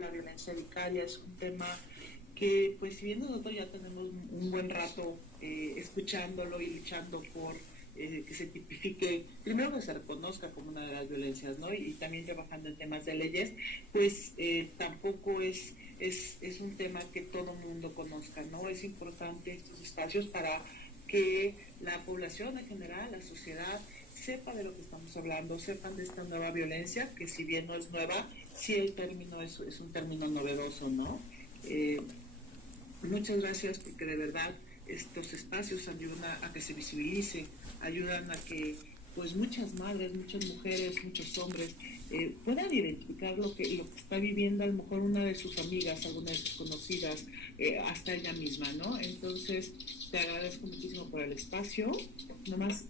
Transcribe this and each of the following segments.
La violencia vicaria es un tema que, pues, si bien nosotros ya tenemos un buen rato escuchándolo y luchando por que se tipifique, primero que se reconozca como una de las violencias, ¿no? Y también trabajando en temas de leyes, pues tampoco es un tema que todo mundo conozca, ¿no? Es importante estos espacios para que la población en general, la sociedad, sepa de lo que estamos hablando, sepan de esta nueva violencia, que si bien no es nueva, sí el término es un término novedoso, ¿no? Eh, Muchas gracias porque de verdad estos espacios ayudan a que se visibilice, ayudan a que pues muchas madres, muchas mujeres, muchos hombres puedan identificar lo que está viviendo a lo mejor una de sus amigas, alguna de sus conocidas, hasta ella misma, ¿no? Entonces te agradezco muchísimo por el espacio. Nomás,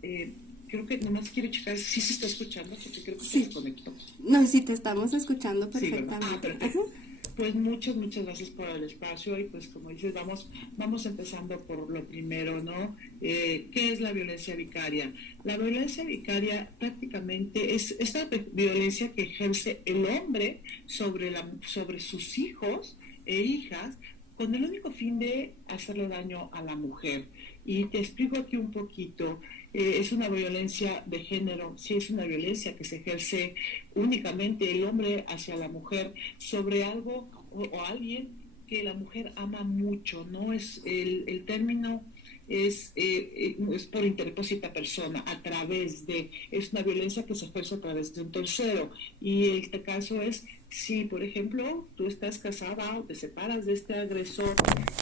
creo que nomás quiero checar si se está escuchando porque creo que se Sí, desconectó. no, sí, te estamos escuchando Sí, ¿verdad? Ah, perfectamente. Ajá. perfecto. Pues muchas gracias por el espacio y pues como dices, vamos empezando por lo primero, ¿no? ¿Qué es la violencia vicaria? La violencia vicaria prácticamente es esta violencia que ejerce el hombre sobre sus hijos e hijas con el único fin de hacerle daño a la mujer. Y te explico aquí un poquito. Es una violencia de género, sí es una violencia que se ejerce únicamente el hombre hacia la mujer sobre algo o alguien que la mujer ama mucho, ¿no? Es el término es por interpósita persona, a través de, es una violencia que se ejerce a través de un tercero. Y este caso es si, por ejemplo, tú estás casada o te separas de este agresor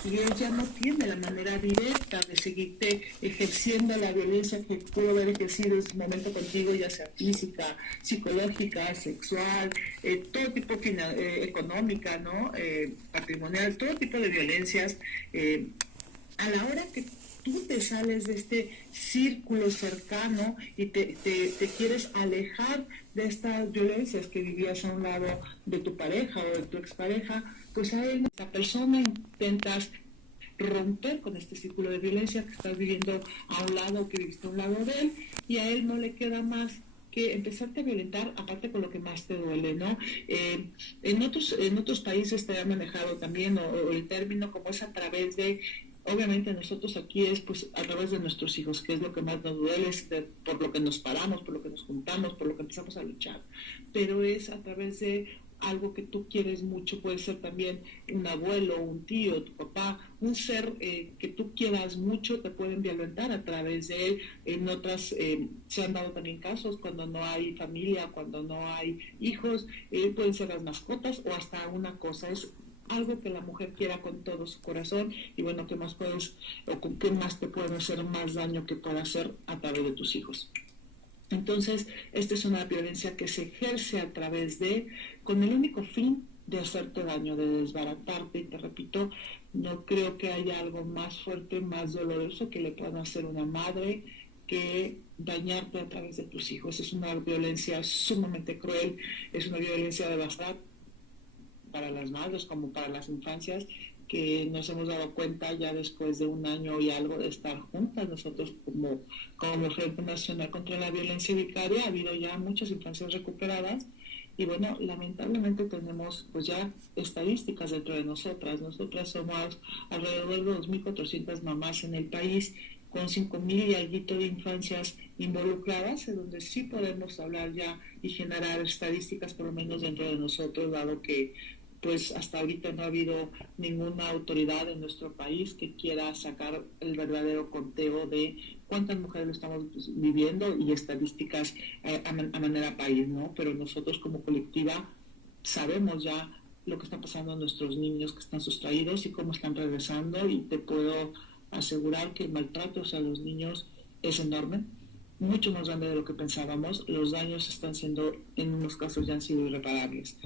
y él ya no tiene la manera directa de seguirte ejerciendo la violencia que pudo haber ejercido en su momento contigo, ya sea física, psicológica, sexual, todo tipo económica, ¿no? Patrimonial, todo tipo de violencias. A la hora que tú te sales de este círculo cercano y te quieres alejar de estas violencias que vivías a un lado de tu pareja o de tu expareja, pues a él, esa persona intentas romper con este círculo de violencia que estás viviendo a un lado, que viviste a un lado de él, y a él no le queda más que empezarte a violentar, aparte con lo que más te duele, ¿no? En otros países te ha manejado también o el término como es a través de, obviamente nosotros aquí es pues a través de nuestros hijos, que es lo que más nos duele, por lo que nos paramos, por lo que nos juntamos, por lo que empezamos a luchar, pero es a través de algo que tú quieres mucho, puede ser también un abuelo, un tío, tu papá, un ser que tú quieras mucho, te pueden violentar a través de él. En otras se han dado también casos cuando no hay familia, cuando no hay hijos, pueden ser las mascotas o hasta una cosa, es algo que la mujer quiera con todo su corazón y bueno, ¿qué más puedes o con qué más te puede hacer más daño que pueda hacer a través de tus hijos? Entonces, esta es una violencia que se ejerce a través de, con el único fin de hacerte daño, de desbaratarte. Y te repito, no creo que haya algo más fuerte, más doloroso que le pueda hacer una madre que dañarte a través de tus hijos. Es una violencia sumamente cruel, es una violencia devastadora para las madres como para las infancias, que nos hemos dado cuenta ya después de un año y algo de estar juntas. Nosotros como Frente Nacional contra la Violencia Vicaria ha habido ya muchas infancias recuperadas y bueno, lamentablemente tenemos pues ya estadísticas dentro de nosotras. Nosotras somos alrededor de 2.400 mamás en el país con 5.000 y algo de infancias involucradas, en donde sí podemos hablar ya y generar estadísticas por lo menos dentro de nosotros, dado que pues hasta ahorita no ha habido ninguna autoridad en nuestro país que quiera sacar el verdadero conteo de cuántas mujeres lo estamos viviendo y estadísticas a manera país, ¿no? Pero nosotros como colectiva sabemos ya lo que está pasando a nuestros niños que están sustraídos y cómo están regresando y te puedo asegurar que el maltrato a los niños es enorme, mucho más grande de lo que pensábamos. Los daños están siendo, en unos casos ya han sido irreparables.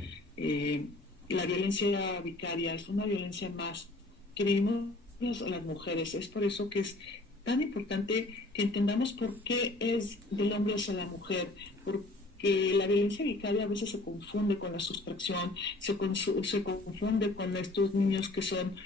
La violencia vicaria es una violencia más que vivimos las mujeres. Es por eso que es tan importante que entendamos por qué es del hombre hacia la mujer, porque la violencia vicaria a veces se confunde con la sustracción, se confunde con estos niños que son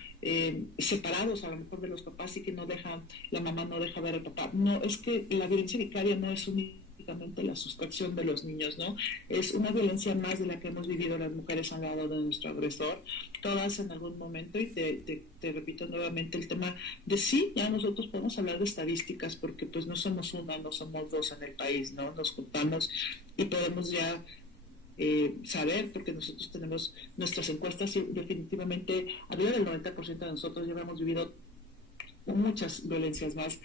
separados a lo mejor de los papás y que no dejan, la mamá no deja ver al papá. No, es que la violencia vicaria no es única prácticamente la sustracción de los niños, ¿no? Es una violencia más de la que hemos vivido las mujeres al lado de nuestro agresor, todas en algún momento, y te repito nuevamente el tema de sí, ya nosotros podemos hablar de estadísticas, porque pues no somos una, no somos dos en el país, ¿no? Nos juntamos y podemos ya saber, porque nosotros tenemos nuestras encuestas y definitivamente arriba del 90% de nosotros ya hemos vivido muchas violencias más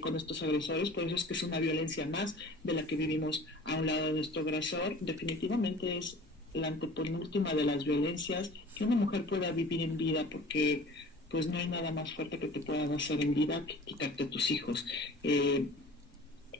con estos agresores, por eso es que es una violencia más de la que vivimos a un lado de nuestro agresor. Definitivamente es la antepenúltima de las violencias que una mujer pueda vivir en vida, porque pues no hay nada más fuerte que te puedan hacer en vida que quitarte a tus hijos.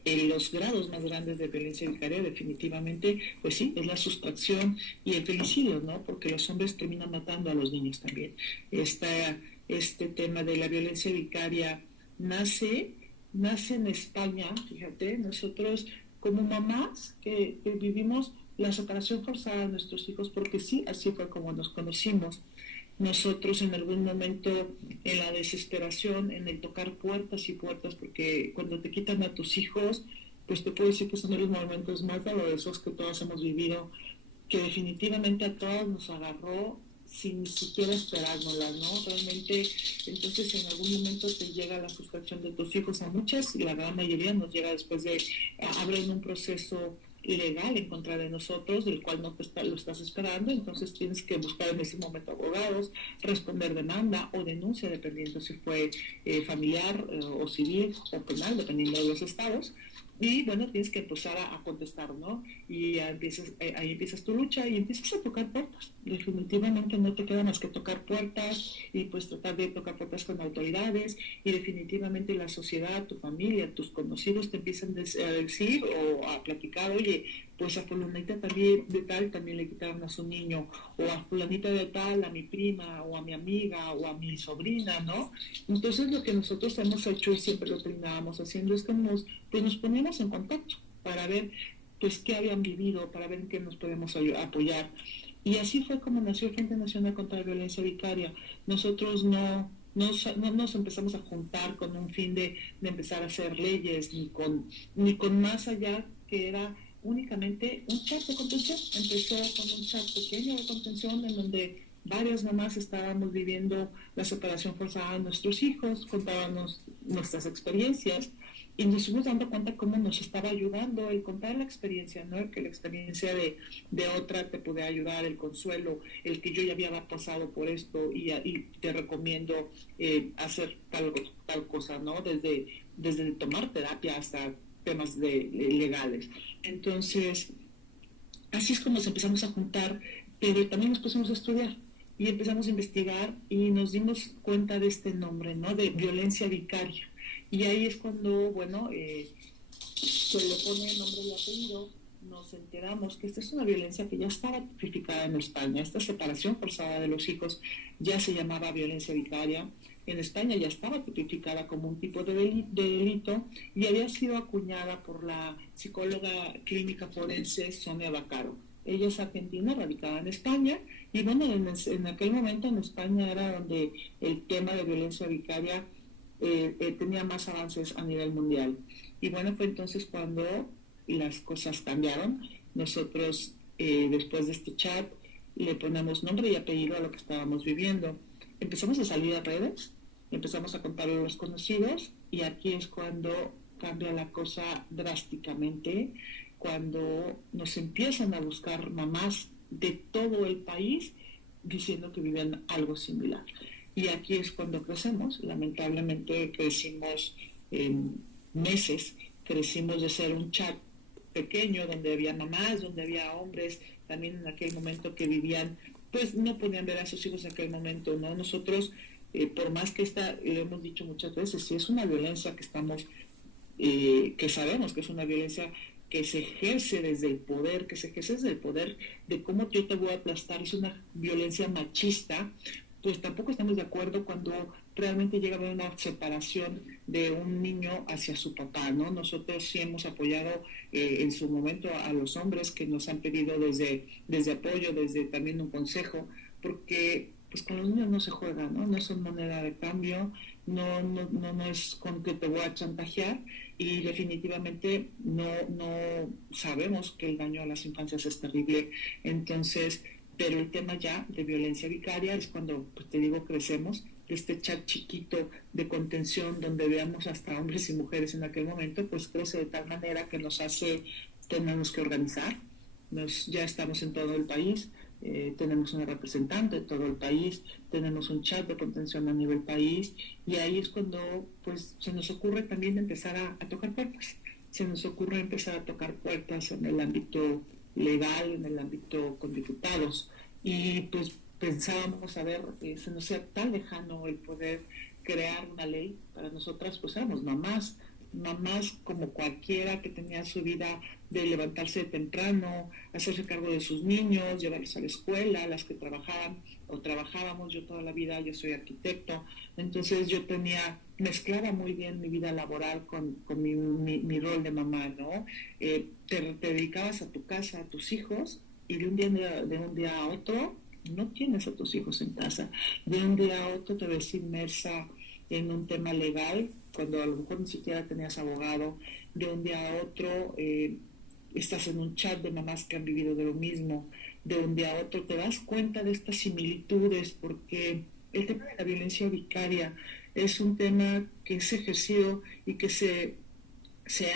En los grados más grandes de violencia vicaria definitivamente, pues sí, es la sustracción y el femicidio, ¿no? Porque los hombres terminan matando a los niños también. Este tema de la violencia vicaria nace en España, fíjate, nosotros como mamás que vivimos la separación forzada de nuestros hijos, porque sí, así fue como nos conocimos. Nosotros en algún momento, en la desesperación, en el tocar puertas y puertas, porque cuando te quitan a tus hijos, pues te puedo decir que son de los momentos más dolorosos que todos hemos vivido, que definitivamente a todos nos agarró sin ni siquiera esperárnosla, ¿no? Realmente, entonces en algún momento te llega la sustracción de tus hijos, a muchas, y la gran mayoría nos llega después de abrir un proceso legal en contra de nosotros, del cual no lo estás esperando, entonces tienes que buscar en ese momento abogados, responder demanda o denuncia, dependiendo si fue familiar o civil o penal, dependiendo de los estados. Y bueno, tienes que empezar a contestar, ¿no? Y ahí empiezas tu lucha y empiezas a tocar puertas. Definitivamente no te queda más que tocar puertas y pues tratar de tocar puertas con autoridades, y definitivamente la sociedad, tu familia, tus conocidos te empiezan a decir o a platicar, oye, pues a fulanita también de tal también le quitaron a su niño, o a fulanita de tal, a mi prima, o a mi amiga, o a mi sobrina, ¿no? Entonces lo que nosotros hemos hecho, y siempre lo terminábamos haciendo, es que nos poníamos en contacto para ver pues qué habían vivido, para ver en qué nos podemos apoyar. Y así fue como nació Frente Nacional contra la Violencia Vicaria. Nosotros no nos empezamos a juntar con un fin de empezar a hacer leyes, ni con más allá, que era únicamente un chat de contención. Empezó con un chat pequeño de contención en donde varias mamás estábamos viviendo la separación forzada de nuestros hijos, contábamos nuestras experiencias y nos fuimos dando cuenta cómo nos estaba ayudando el contar la experiencia, ¿no? Que la experiencia de otra te puede ayudar, el consuelo, el que yo ya había pasado por esto y te recomiendo hacer tal cosa, ¿no? Desde tomar terapia hasta temas legales. Entonces, así es como nos empezamos a juntar, pero también nos pusimos a estudiar y empezamos a investigar y nos dimos cuenta de este nombre, ¿no? De violencia vicaria. Y ahí es cuando, bueno, se le pone nombre y apellido, nos enteramos que esta es una violencia que ya estaba tipificada en España. Esta separación forzada de los hijos ya se llamaba violencia vicaria. En España ya estaba tipificada como un tipo de delito y había sido acuñada por la psicóloga clínica forense Sonia Vaccaro. Ella es argentina, radicada en España, y bueno, en aquel momento en España era donde el tema de violencia vicaria tenía más avances a nivel mundial. Y bueno, fue entonces cuando las cosas cambiaron. Nosotros, después de este chat, le ponemos nombre y apellido a lo que estábamos viviendo. Empezamos a salir a redes, empezamos a contarle a los conocidos, y aquí es cuando cambia la cosa drásticamente, cuando nos empiezan a buscar mamás de todo el país diciendo que vivían algo similar. Y aquí es cuando crecemos. Lamentablemente crecimos meses, crecimos de ser un chat pequeño donde había mamás, donde había hombres también en aquel momento que vivían, pues no podían ver a sus hijos en aquel momento, ¿no? Nosotros, por más que lo hemos dicho muchas veces, si es una violencia que que sabemos que es una violencia que se ejerce desde el poder, de cómo yo te voy a aplastar, es una violencia machista, pues tampoco estamos de acuerdo cuando realmente llega a haber una separación de un niño hacia su papá, ¿no? Nosotros sí hemos apoyado en su momento a los hombres que nos han pedido desde apoyo, desde también un consejo, porque pues con los niños no se juega, ¿no? No son moneda de cambio, no es con que te voy a chantajear, y definitivamente no sabemos que el daño a las infancias es terrible. Entonces, pero el tema ya de violencia vicaria es cuando, pues te digo, crecemos de este chat chiquito de contención donde veamos hasta hombres y mujeres en aquel momento, pues crece de tal manera que nos hace, tenemos que organizar. Ya estamos en todo el país, tenemos una representante en todo el país, tenemos un chat de contención a nivel país, y ahí es cuando pues se nos ocurre también empezar a tocar puertas. Se nos ocurre empezar a tocar puertas en el ámbito legal, en el ámbito con diputados, y pues pensábamos, a ver, se nos sea tan lejano el poder crear una ley. Para nosotras pues éramos mamás como cualquiera que tenía su vida de levantarse temprano, hacerse cargo de sus niños, llevarlos a la escuela, las que trabajaban o trabajábamos. Yo toda la vida, yo soy arquitecto, entonces yo mezclaba muy bien mi vida laboral con mi rol de mamá, ¿no? Te dedicabas a tu casa, a tus hijos, y de un día a otro no tienes a tus hijos en casa. De un día a otro te ves inmersa en un tema legal, cuando a lo mejor ni siquiera tenías abogado. De un día a otro estás en un chat de mamás que han vivido de lo mismo. De un día a otro te das cuenta de estas similitudes, porque el tema de la violencia vicaria es un tema que es ejercido y que se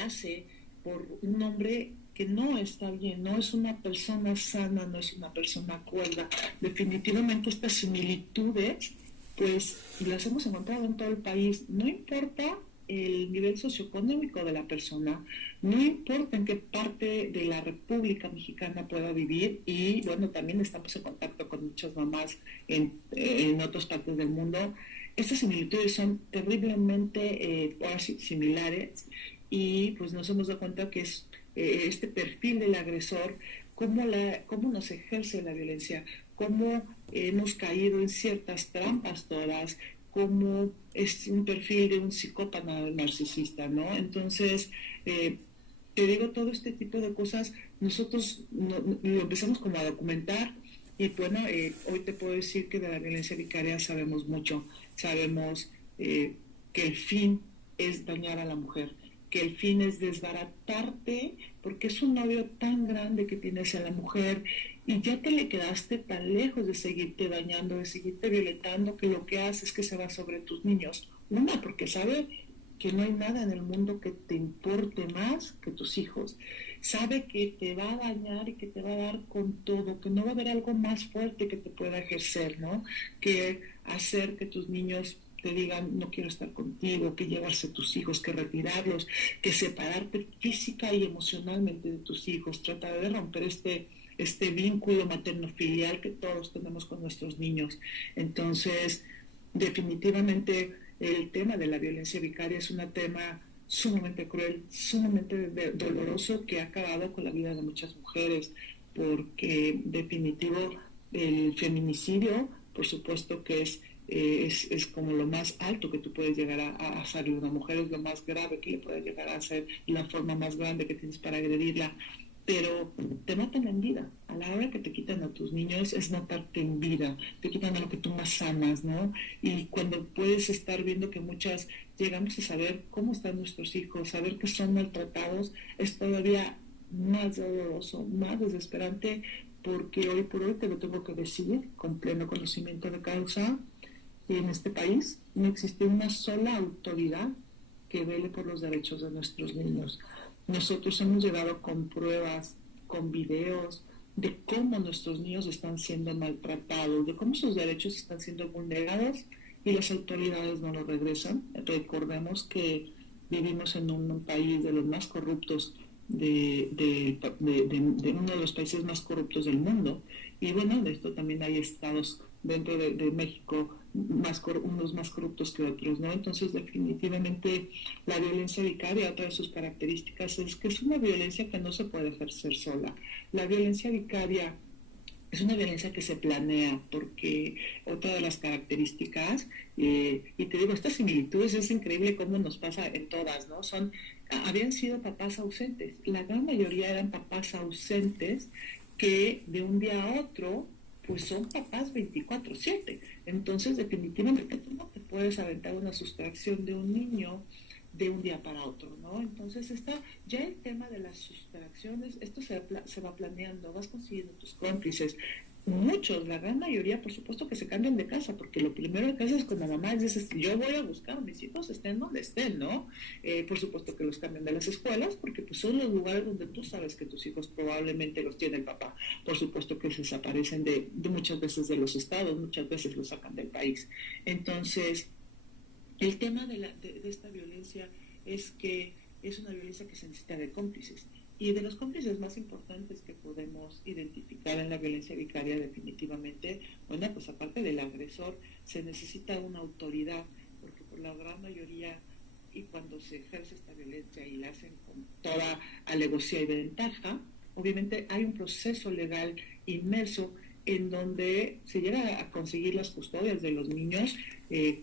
hace por un hombre que no está bien, no es una persona sana, no es una persona cuerda. Definitivamente estas similitudes pues las hemos encontrado en todo el país. No importa el nivel socioeconómico de la persona, no importa en qué parte de la República Mexicana pueda vivir, y bueno, también estamos en contacto con muchas mamás en otras partes del mundo. Estas similitudes son terriblemente similares, y pues nos hemos dado cuenta que es este perfil del agresor, cómo nos ejerce la violencia, cómo hemos caído en ciertas trampas todas, cómo es un perfil de un psicópata narcisista, ¿no? Entonces, te digo, todo este tipo de cosas, nosotros lo empezamos como a documentar, y bueno, hoy te puedo decir que de la violencia vicaria sabemos mucho. Sabemos que el fin es dañar a la mujer, que el fin es desbaratarte, porque es un odio tan grande que tienes a la mujer, y ya te le quedaste tan lejos de seguirte dañando, de seguirte violentando, que lo que hace es que se va sobre tus niños. Una, porque sabe que no hay nada en el mundo que te importe más que tus hijos. Sabe que te va a dañar y que te va a dar con todo, que no va a haber algo más fuerte que te pueda ejercer, ¿no? Que hacer que tus niños te digan, no quiero estar contigo, que llevarse a tus hijos, que retirarlos, que separarte física y emocionalmente de tus hijos, tratar de romper este vínculo materno-filial que todos tenemos con nuestros niños. Entonces, definitivamente el tema de la violencia vicaria es un tema sumamente cruel, sumamente doloroso, que ha acabado con la vida de muchas mujeres, porque definitivo el feminicidio, por supuesto que es como lo más alto que tú puedes llegar a hacer. Una mujer es lo más grave que le puede llegar a hacer, la forma más grande que tienes para agredirla, pero te matan en vida. A la hora que te quitan a tus niños es matarte en vida, te quitan a lo que tú más amas, ¿no? Y cuando puedes estar viendo que muchas llegamos a saber cómo están nuestros hijos, saber que son maltratados, es todavía más doloroso, más desesperante, porque hoy por hoy te lo tengo que decir con pleno conocimiento de causa. Y en este país no existe una sola autoridad que vele por los derechos de nuestros niños. Nosotros hemos llegado con pruebas, con videos de cómo nuestros niños están siendo maltratados, de cómo sus derechos están siendo vulnerados, y las autoridades no lo regresan. Recordemos que vivimos en un país de los más corruptos, de uno de los países más corruptos del mundo. Y bueno, de esto también hay estados dentro de México, unos más corruptos que otros, ¿no? Entonces, definitivamente, la violencia vicaria, otra de sus características es que es una violencia que no se puede ejercer sola. La violencia vicaria es una violencia que se planea, porque otra de las características, y te digo, estas similitudes es increíble cómo nos pasa en todas, ¿no? Habían sido papás ausentes, la gran mayoría eran papás ausentes que de un día a otro pues son papás 24/7. Entonces, definitivamente tú no te puedes aventar una sustracción de un niño de un día para otro, ¿no? Entonces está ya el tema de las sustracciones, esto se va planeando, vas consiguiendo tus cómplices. Muchos, la gran mayoría, por supuesto que se cambian de casa, porque lo primero que haces con la mamá es decir, yo voy a buscar a mis hijos, estén donde estén, ¿no? Por supuesto que los cambian de las escuelas, porque pues son los lugares donde tú sabes que tus hijos probablemente los tiene el papá. Por supuesto que se desaparecen de muchas veces de los estados, muchas veces los sacan del país. Entonces, el tema de esta violencia es que es una violencia que se necesita de cómplices. Y de los cómplices más importantes que podemos identificar en la violencia vicaria definitivamente, bueno, pues aparte del agresor, se necesita una autoridad, porque por la gran mayoría, y cuando se ejerce esta violencia y la hacen con toda alevosía y ventaja, obviamente hay un proceso legal inmerso en donde se llega a conseguir las custodias de los niños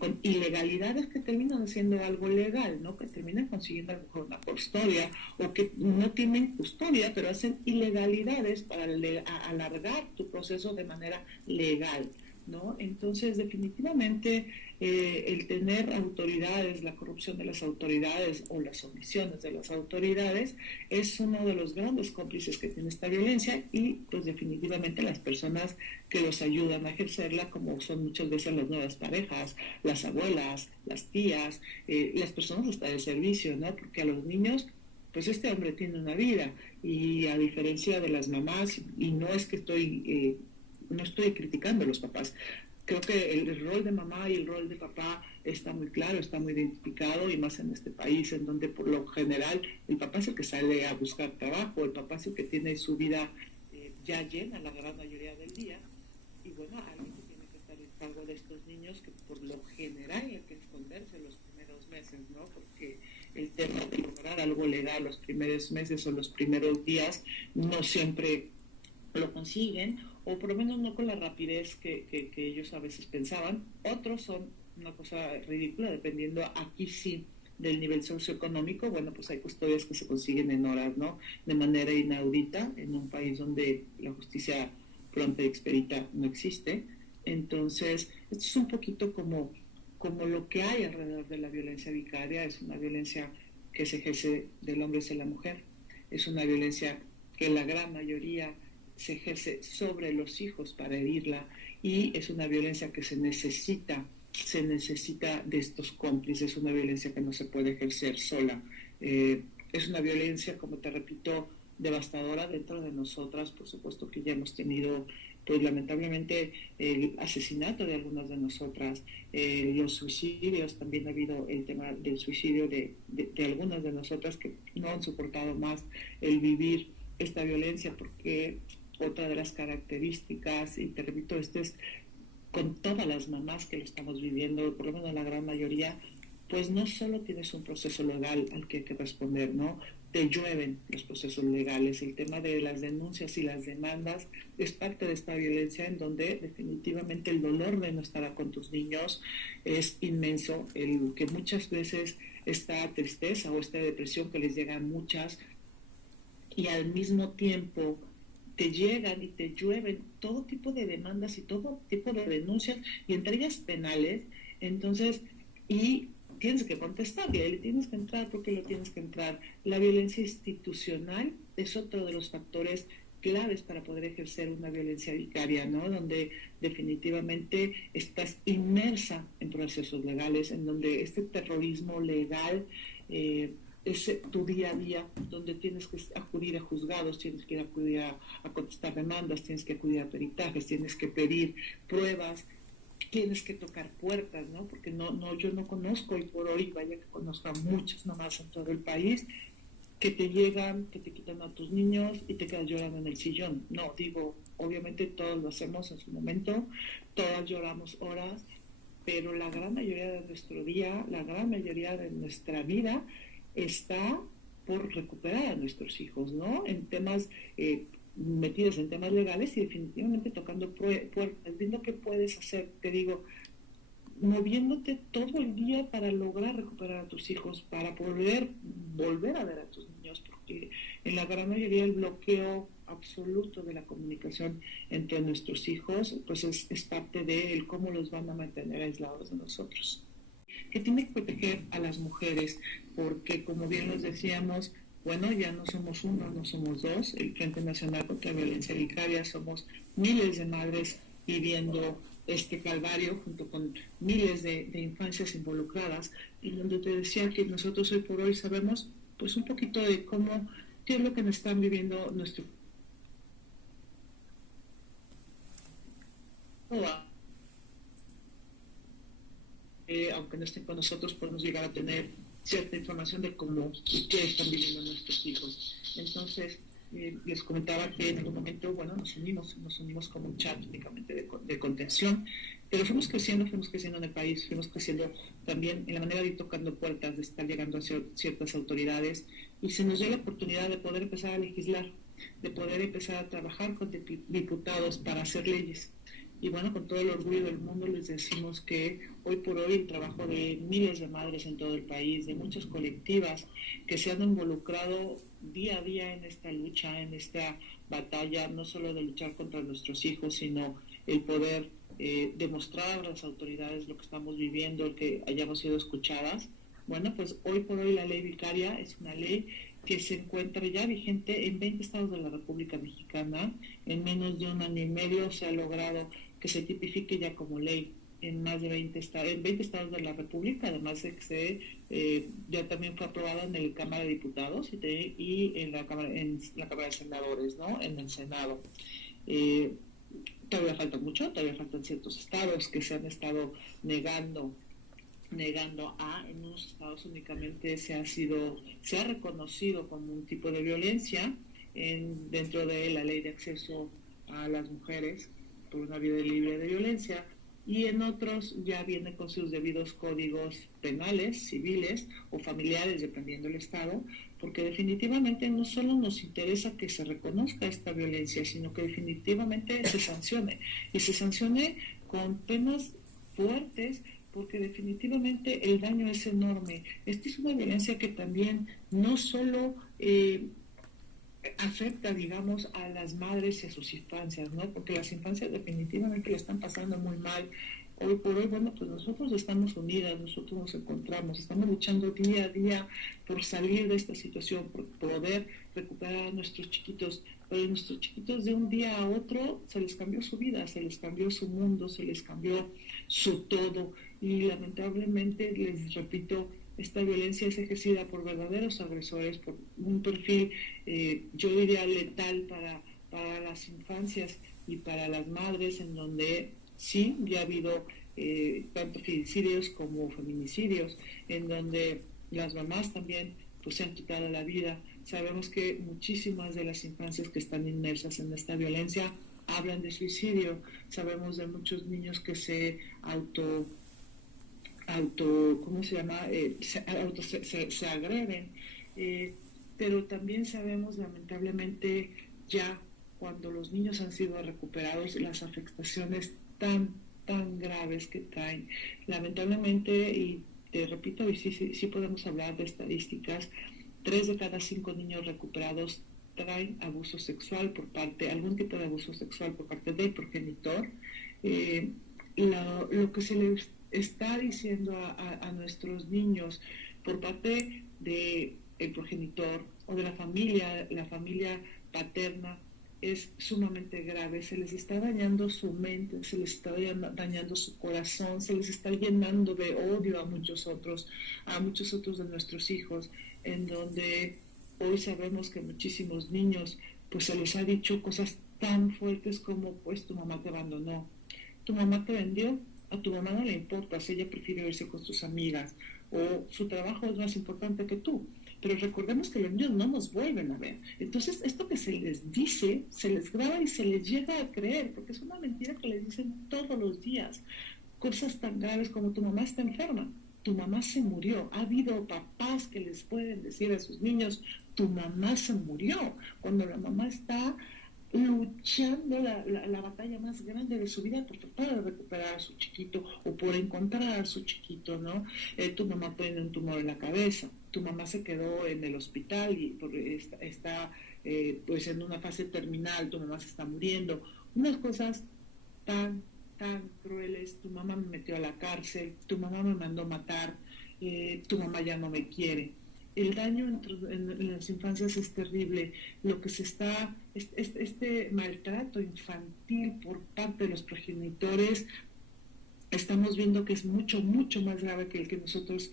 con ilegalidades que terminan siendo algo legal, ¿no? Que terminan consiguiendo a lo mejor una custodia o que no tienen custodia, pero hacen ilegalidades para alargar tu proceso de manera legal, ¿no? Entonces, definitivamente, el tener autoridades, la corrupción de las autoridades o las omisiones de las autoridades es uno de los grandes cómplices que tiene esta violencia y, pues, definitivamente las personas que los ayudan a ejercerla, como son muchas veces las nuevas parejas, las abuelas, las tías, las personas hasta de servicio, ¿no? Porque a los niños, pues este hombre tiene una vida y a diferencia de las mamás, y no es que no estoy criticando a los papás, creo que el rol de mamá y el rol de papá está muy claro, está muy identificado y más en este país en donde por lo general el papá es el que sale a buscar trabajo, el papá es el que tiene su vida ya llena la gran mayoría del día y bueno, alguien que tiene que estar en cargo de estos niños que por lo general hay que esconderse los primeros meses, ¿no? Porque el tema de lograr algo legal los primeros meses o los primeros días no siempre lo consiguen, o por lo menos no con la rapidez que ellos a veces pensaban. Otros son una cosa ridícula, dependiendo aquí sí del nivel socioeconómico, bueno, pues hay custodias que se consiguen en horas, ¿no? De manera inaudita, en un país donde la justicia pronta y expedita no existe. Entonces, esto es un poquito como lo que hay alrededor de la violencia vicaria, es una violencia que se ejerce del hombre hacia la mujer, es una violencia que la gran mayoría se ejerce sobre los hijos para herirla y es una violencia que se necesita de estos cómplices, es una violencia que no se puede ejercer sola. Es una violencia, como te repito, devastadora dentro de nosotras, por supuesto que ya hemos tenido pues lamentablemente el asesinato de algunas de nosotras, los suicidios, también ha habido el tema del suicidio de algunas de nosotras que no han soportado más el vivir esta violencia porque otra de las características, y te repito, esto es con todas las mamás que lo estamos viviendo, por lo menos la gran mayoría, pues no solo tienes un proceso legal al que hay que responder, ¿no? Te llueven los procesos legales. El tema de las denuncias y las demandas es parte de esta violencia en donde definitivamente el dolor de no estar con tus niños es inmenso, el que muchas veces esta tristeza o esta depresión que les llega a muchas y al mismo tiempo te llegan y te llueven todo tipo de demandas y todo tipo de denuncias y entre ellas penales, entonces, y tienes que contestar, y ahí le tienes que entrar porque lo tienes que entrar. La violencia institucional es otro de los factores claves para poder ejercer una violencia vicaria, ¿no? Donde definitivamente estás inmersa en procesos legales, en donde este terrorismo legal es tu día a día, donde tienes que acudir a juzgados, tienes que acudir a contestar demandas, tienes que acudir a peritajes, tienes que pedir pruebas, tienes que tocar puertas, ¿no? Porque yo no conozco, y por hoy vaya que conozco a muchas mamás en todo el país, que te llegan, que te quitan a tus niños y te quedas llorando en el sillón. No, digo, obviamente todos lo hacemos en su momento, todas lloramos horas, pero la gran mayoría de nuestro día, la gran mayoría de nuestra vida está por recuperar a nuestros hijos, ¿no? En temas, metidos en temas legales y definitivamente tocando puertas, viendo qué puedes hacer, te digo, moviéndote todo el día para lograr recuperar a tus hijos, para poder volver a ver a tus niños, porque en la gran mayoría el bloqueo absoluto de la comunicación entre nuestros hijos, pues es parte de el cómo los van a mantener aislados de nosotros. Que tiene que proteger a las mujeres, porque como bien les decíamos, bueno, ya no somos uno, no somos dos, el Frente Nacional contra la Violencia Vicaria, somos miles de madres viviendo este calvario junto con miles de infancias involucradas, y donde te decía que nosotros hoy por hoy sabemos pues un poquito de cómo, qué es lo que nos están viviendo nuestro aunque no estén con nosotros, podemos llegar a tener cierta información de cómo y qué están viviendo nuestros hijos. Entonces, les comentaba que en algún momento, bueno, nos unimos como un chat únicamente de contención, pero fuimos creciendo en el país, fuimos creciendo también en la manera de ir tocando puertas, de estar llegando a ciertas autoridades, y se nos dio la oportunidad de poder empezar a legislar, de poder empezar a trabajar con diputados para hacer leyes. Y bueno, con todo el orgullo del mundo les decimos que hoy por hoy el trabajo de miles de madres en todo el país, de muchas colectivas que se han involucrado día a día en esta lucha, en esta batalla, no solo de luchar contra nuestros hijos, sino el poder demostrar a las autoridades lo que estamos viviendo, el que hayamos sido escuchadas. Bueno, pues hoy por hoy la ley vicaria es una ley que se encuentra ya vigente en 20 estados de la República Mexicana. En menos de un año y medio se ha logrado que se tipifique ya como ley en más de 20 estados de la República, además de que ya también fue aprobada en la Cámara de Diputados y en la Cámara de Senadores, ¿no? En el Senado. Todavía falta mucho, todavía faltan ciertos estados que se han estado negando en unos estados únicamente se ha reconocido como un tipo de violencia dentro de la ley de acceso a las mujeres por una vida libre de violencia, y en otros ya viene con sus debidos códigos penales, civiles o familiares, dependiendo del estado, porque definitivamente no solo nos interesa que se reconozca esta violencia, sino que definitivamente se sancione, y se sancione con penas fuertes, porque definitivamente el daño es enorme. Esta es una violencia que también no solo afecta, digamos, a las madres y a sus infancias, ¿no? Porque las infancias definitivamente le están pasando muy mal. Hoy por hoy, bueno, pues nosotros estamos unidas, nosotros nos encontramos, estamos luchando día a día por salir de esta situación, por poder recuperar a nuestros chiquitos, pero a nuestros chiquitos de un día a otro se les cambió su vida, se les cambió su mundo, se les cambió su todo, y lamentablemente, les repito, esta violencia es ejercida por verdaderos agresores, por un perfil, yo diría, letal para las infancias y para las madres, en donde sí, ya ha habido tanto femicidios como feminicidios, en donde las mamás también pues se han quitado la vida. Sabemos que muchísimas de las infancias que están inmersas en esta violencia hablan de suicidio. Sabemos de muchos niños que se ¿cómo se llama? Se agreden, pero también sabemos, lamentablemente, ya cuando los niños han sido recuperados, las afectaciones tan graves que traen. Lamentablemente, y te repito, y sí podemos hablar de estadísticas, 3 de cada 5 niños recuperados traen abuso sexual algún tipo de abuso sexual por parte del progenitor. Lo que se les está diciendo a nuestros niños por parte del progenitor o de la familia paterna, es sumamente grave. Se les está dañando su mente, se les está dañando su corazón, se les está llenando de odio a muchos otros de nuestros hijos, en donde hoy sabemos que muchísimos niños pues se les ha dicho cosas tan fuertes como pues tu mamá te abandonó, tu mamá te vendió, a tu mamá no le importa, si ella prefiere irse con sus amigas, o su trabajo es más importante que tú. Pero recordemos que los niños no nos vuelven a ver. Entonces, esto que se les dice, se les graba y se les llega a creer, porque es una mentira que les dicen todos los días. Cosas tan graves como tu mamá está enferma, tu mamá se murió. Ha habido papás que les pueden decir a sus niños, tu mamá se murió, cuando la mamá está luchando la batalla más grande de su vida por tratar de recuperar a su chiquito o por encontrar a su chiquito, ¿no? Tu mamá tiene un tumor en la cabeza, tu mamá se quedó en el hospital y está pues en una fase terminal, tu mamá se está muriendo, unas cosas tan crueles, tu mamá me metió a la cárcel, tu mamá me mandó matar, tu mamá ya no me quiere. El daño en las infancias es terrible. Lo que se está, este maltrato infantil por parte de los progenitores, estamos viendo que es mucho más grave que el que nosotros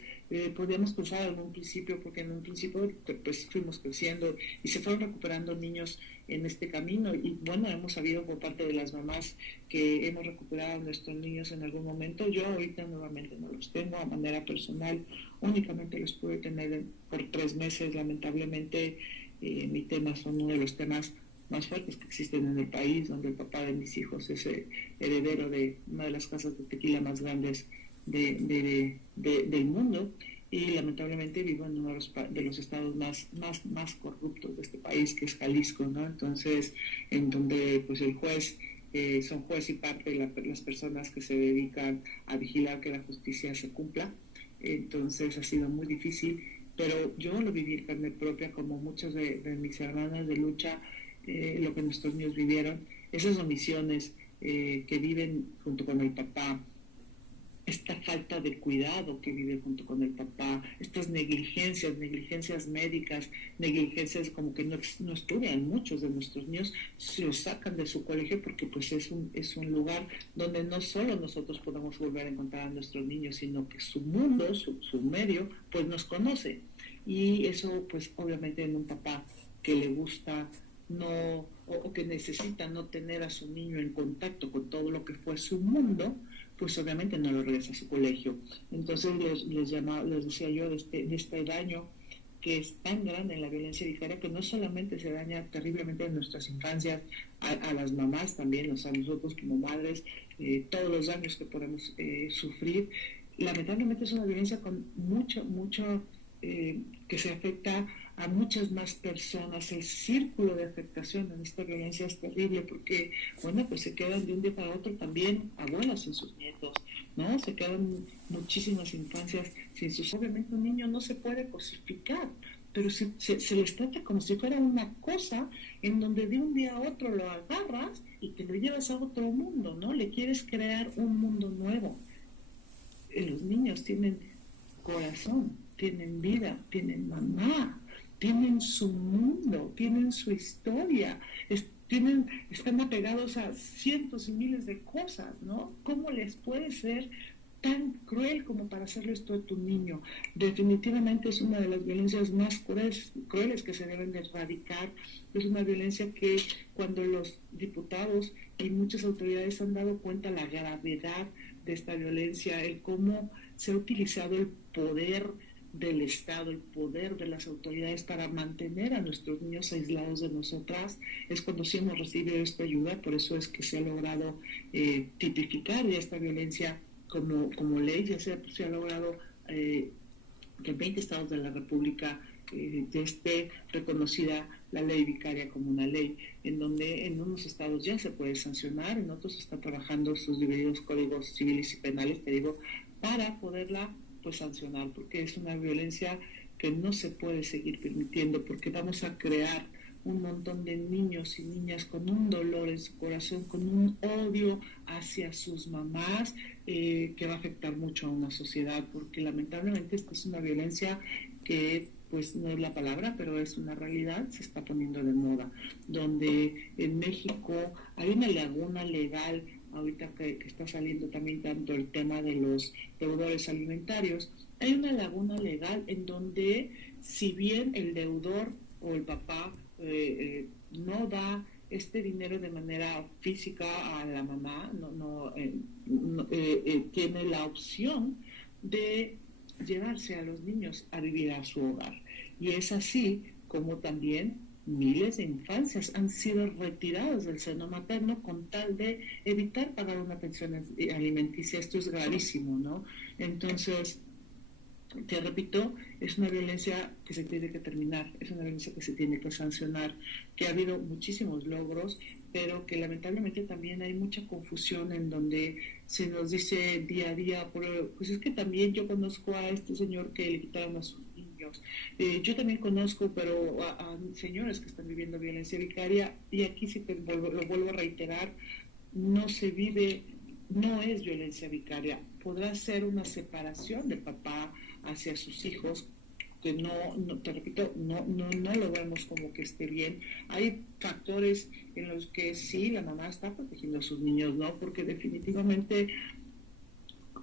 podíamos pensar en un principio, porque en un principio pues fuimos creciendo y se fueron recuperando niños en este camino y bueno, hemos sabido por parte de las mamás que hemos recuperado a nuestros niños en algún momento. Yo ahorita nuevamente no los tengo a manera personal, únicamente los pude tener por 3 meses, lamentablemente mi tema son uno de los temas más fuertes que existen en el país, donde el papá de mis hijos es heredero de una de las casas de tequila más grandes del mundo y lamentablemente vivo en uno de los estados más corruptos de este país, que es Jalisco, ¿no? Entonces, en donde pues el juez, son juez y parte las personas que se dedican a vigilar que la justicia se cumpla. Entonces ha sido muy difícil, pero yo lo viví en carne propia como muchas de mis hermanas de lucha, lo que nuestros niños vivieron, esas omisiones que viven junto con el papá, esta falta de cuidado que vive junto con el papá, estas negligencias médicas, negligencias como que no estudian muchos de nuestros niños, se los sacan de su colegio porque pues es un lugar donde no solo nosotros podemos volver a encontrar a nuestros niños, sino que su mundo, su medio, pues nos conoce. Y eso pues obviamente en un papá que le gusta no o que necesita no tener a su niño en contacto con todo lo que fue su mundo, pues obviamente no lo regresa a su colegio. Entonces les decía yo de este daño que es tan grande en la violencia vicaria, que no solamente se daña terriblemente en nuestras infancias, a las mamás también, o sea, nosotros como madres, todos los daños que podemos sufrir. Lamentablemente es una violencia con mucho que se afecta a muchas más personas. El círculo de afectación en esta violencia es terrible porque, bueno, pues se quedan de un día para otro también abuelas sin sus nietos, ¿no? Se quedan muchísimas infancias sin sus... Obviamente un niño no se puede cosificar, pero se les trata como si fuera una cosa en donde de un día a otro lo agarras y te lo llevas a otro mundo, ¿no? Le quieres crear un mundo nuevo. Los niños tienen corazón, tienen vida, tienen mamá, tienen su mundo, tienen su historia, están apegados a cientos y miles de cosas, ¿no? ¿Cómo les puede ser tan cruel como para hacerle esto a tu niño? Definitivamente es una de las violencias más crueles que se deben de erradicar. Es una violencia que cuando los diputados y muchas autoridades han dado cuenta la gravedad de esta violencia, el cómo se ha utilizado el poder del Estado, el poder de las autoridades para mantener a nuestros niños aislados de nosotras, es cuando sí hemos recibido esta ayuda. Por eso es que se ha logrado tipificar ya esta violencia como ley. Ya se ha logrado que en 20 estados de la República ya esté reconocida la ley vicaria como una ley, en donde en unos estados ya se puede sancionar, en otros está trabajando sus divididos códigos civiles y penales, te digo, para poderla pues sancionar, porque es una violencia que no se puede seguir permitiendo, porque vamos a crear un montón de niños y niñas con un dolor en su corazón, con un odio hacia sus mamás, que va a afectar mucho a una sociedad, porque lamentablemente esta es una violencia que pues no es la palabra, pero es una realidad, se está poniendo de moda, donde en México hay una laguna legal, ahorita que está saliendo también tanto el tema de los deudores alimentarios, hay una laguna legal en donde si bien el deudor o el papá no da este dinero de manera física a la mamá, tiene la opción de llevarse a los niños a vivir a su hogar. Y es así como también miles de infancias han sido retiradas del seno materno con tal de evitar pagar una pensión alimenticia. Esto es gravísimo, ¿no? Entonces, te repito, es una violencia que se tiene que terminar, es una violencia que se tiene que sancionar, que ha habido muchísimos logros, pero que lamentablemente también hay mucha confusión en donde se nos dice día a día, pues es que también yo conozco a este señor que le quitaron a sus niños, yo también conozco, pero a señores que están viviendo violencia vicaria, y aquí sí lo vuelvo a reiterar, no se vive, no es violencia vicaria, podrá ser una separación de papá hacia sus hijos, que te repito, no lo vemos como que esté bien. Hay factores en los que sí, la mamá está protegiendo a sus niños, ¿no? Porque definitivamente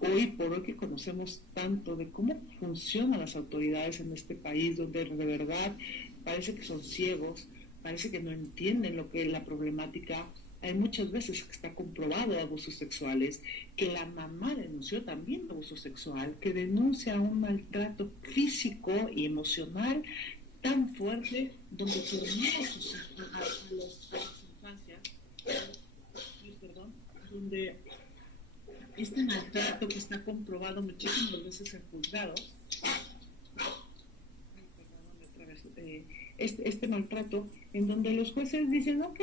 hoy por hoy que conocemos tanto de cómo funcionan las autoridades en este país, donde de verdad parece que son ciegos, parece que no entienden lo que es la problemática. Hay muchas veces que está comprobado abusos sexuales, que la mamá denunció también abuso sexual, que denuncia un maltrato físico y emocional tan fuerte, donde tornamos a las infancias, perdón, donde este maltrato que está comprobado muchísimas veces en juzgados, este maltrato en donde los jueces dicen, ok,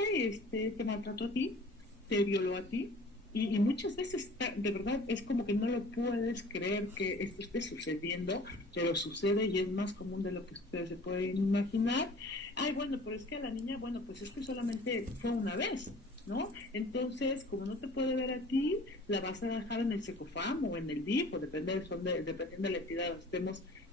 te maltrató a ti, te violó a ti, y muchas veces de verdad es como que no lo puedes creer que esto esté sucediendo, pero sucede y es más común de lo que ustedes se pueden imaginar. Ay, bueno, pero es que a la niña, bueno, pues es que solamente fue una vez, ¿no? Entonces, como no te puede ver a ti, la vas a dejar en el SECOFAM o en el DIF, o dependiendo de la entidad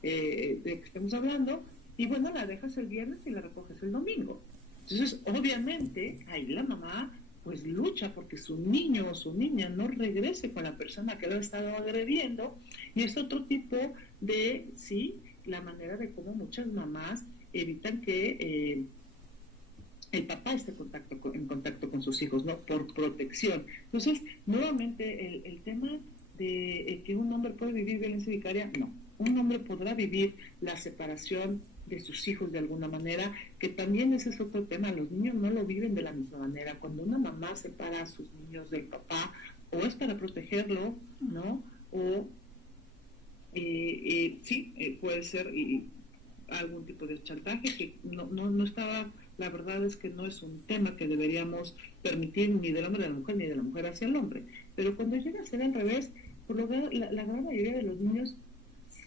de que estemos hablando, y bueno, la dejas el viernes y la recoges el domingo. Entonces, obviamente, ahí la mamá pues lucha porque su niño o su niña no regrese con la persona que lo ha estado agrediendo, y es otro tipo de, sí, la manera de cómo muchas mamás evitan que el papá esté en contacto con sus hijos, ¿no? Por protección. Entonces, nuevamente, el tema de que un hombre puede vivir violencia vicaria, no. Un hombre podrá vivir la separación de sus hijos de alguna manera, que también ese es otro tema, los niños no lo viven de la misma manera. Cuando una mamá separa a sus niños del papá, o es para protegerlo, ¿no? O sí, puede ser algún tipo de chantaje que no estaba, la verdad es que no es un tema que deberíamos permitir ni del hombre a la mujer ni de la mujer hacia el hombre, pero cuando llega a ser al revés, por lo que la gran mayoría de los niños,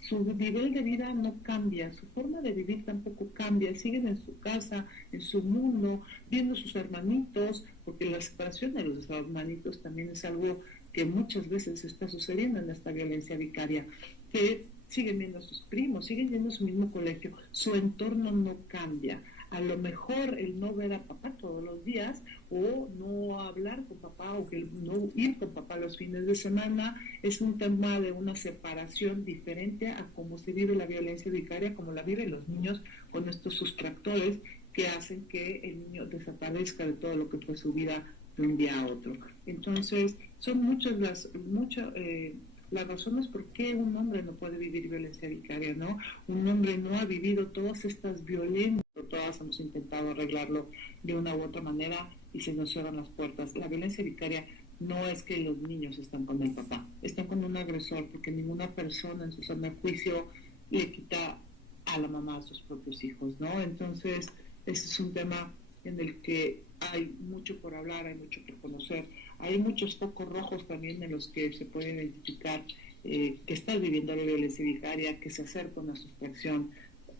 su nivel de vida no cambia, su forma de vivir tampoco cambia, siguen en su casa, en su mundo, viendo sus hermanitos, porque la separación de los hermanitos también es algo que muchas veces está sucediendo en esta violencia vicaria, que siguen viendo a sus primos, siguen yendo a su mismo colegio, su entorno no cambia. A lo mejor el no ver a papá todos los días, o no hablar con papá, o que no ir con papá los fines de semana, es un tema de una separación diferente a cómo se vive la violencia vicaria, como la viven los niños con estos sustractores que hacen que el niño desaparezca de todo lo que fue su vida de un día a otro. Entonces, son muchas las razones por qué un hombre no puede vivir violencia vicaria, ¿no? Un hombre no ha vivido todas estas violencias, todas hemos intentado arreglarlo de una u otra manera y se nos cierran las puertas. La violencia vicaria no es que los niños están con el papá, están con un agresor, porque ninguna persona en su sano juicio le quita a la mamá a sus propios hijos, ¿no? Entonces, ese es un tema en el que hay mucho por hablar, hay mucho por conocer. Hay muchos focos rojos también en los que se puede identificar que estás viviendo la violencia vicaria, que se acerca una sustracción.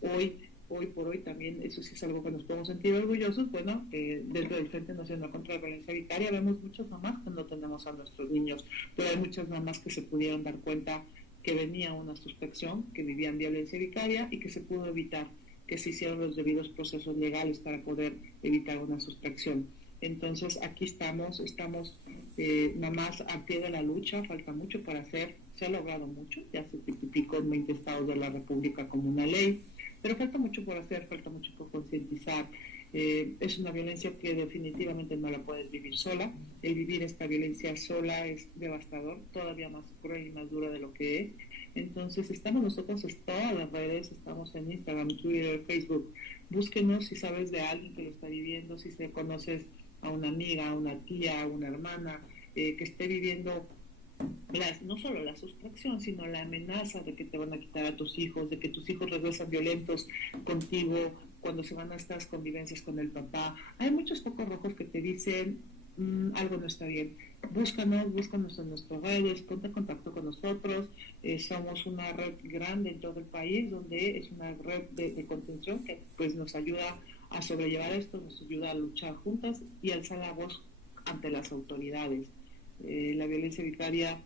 Hoy por hoy también, eso sí es algo que nos podemos sentir orgullosos. Bueno, dentro del Frente Nacional contra la Violencia Vicaria vemos muchas mamás que no tenemos a nuestros niños, pero hay muchas mamás que se pudieron dar cuenta que venía una sustracción, que vivían violencia vicaria y que se pudo evitar, que se hicieron los debidos procesos legales para poder evitar una sustracción. Entonces aquí estamos mamás a pie de la lucha, falta mucho por hacer, se ha logrado mucho, ya se tipificó en 20 estados de la República como una ley, pero falta mucho por hacer, falta mucho por concientizar. Es una violencia que definitivamente no la puedes vivir sola. El vivir esta violencia sola es devastador, todavía más cruel y más dura de lo que es. Entonces estamos nosotros en todas las redes, estamos en Instagram, Twitter, Facebook. Búsquenos si sabes de alguien que lo está viviendo, si se conoces a una amiga, a una tía, a una hermana que esté viviendo no solo la sustracción, sino la amenaza de que te van a quitar a tus hijos, de que tus hijos regresan violentos contigo cuando se van a estas convivencias con el papá. Hay muchos focos rojos que te dicen algo no está bien. Búscanos en nuestras redes, ponte en contacto con nosotros. Somos una red grande en todo el país, donde es una red de contención que pues nos ayuda a sobrellevar esto, nos ayuda a luchar juntas y alzar la voz ante las autoridades. La violencia vicaria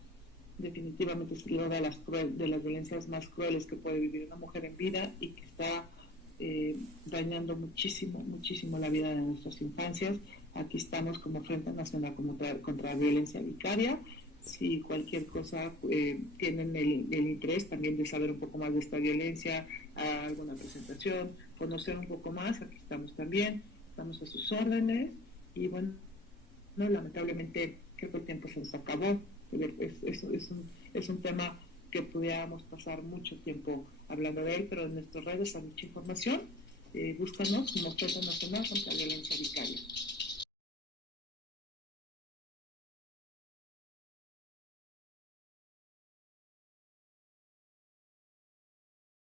definitivamente es una de las violencias más crueles que puede vivir una mujer en vida y que está dañando muchísimo la vida de nuestras infancias. Aquí estamos como Frente Nacional contra la Violencia Vicaria. Si cualquier cosa tienen el interés también de saber un poco más de esta violencia, alguna presentación, conocer un poco más, aquí estamos también, estamos a sus órdenes. Y bueno, no, lamentablemente creo que el tiempo se nos acabó. Es un tema que pudiéramos pasar mucho tiempo hablando de él, pero en nuestras redes hay mucha información. Búscanos como Frente Nacional contra la Violencia Vicaria.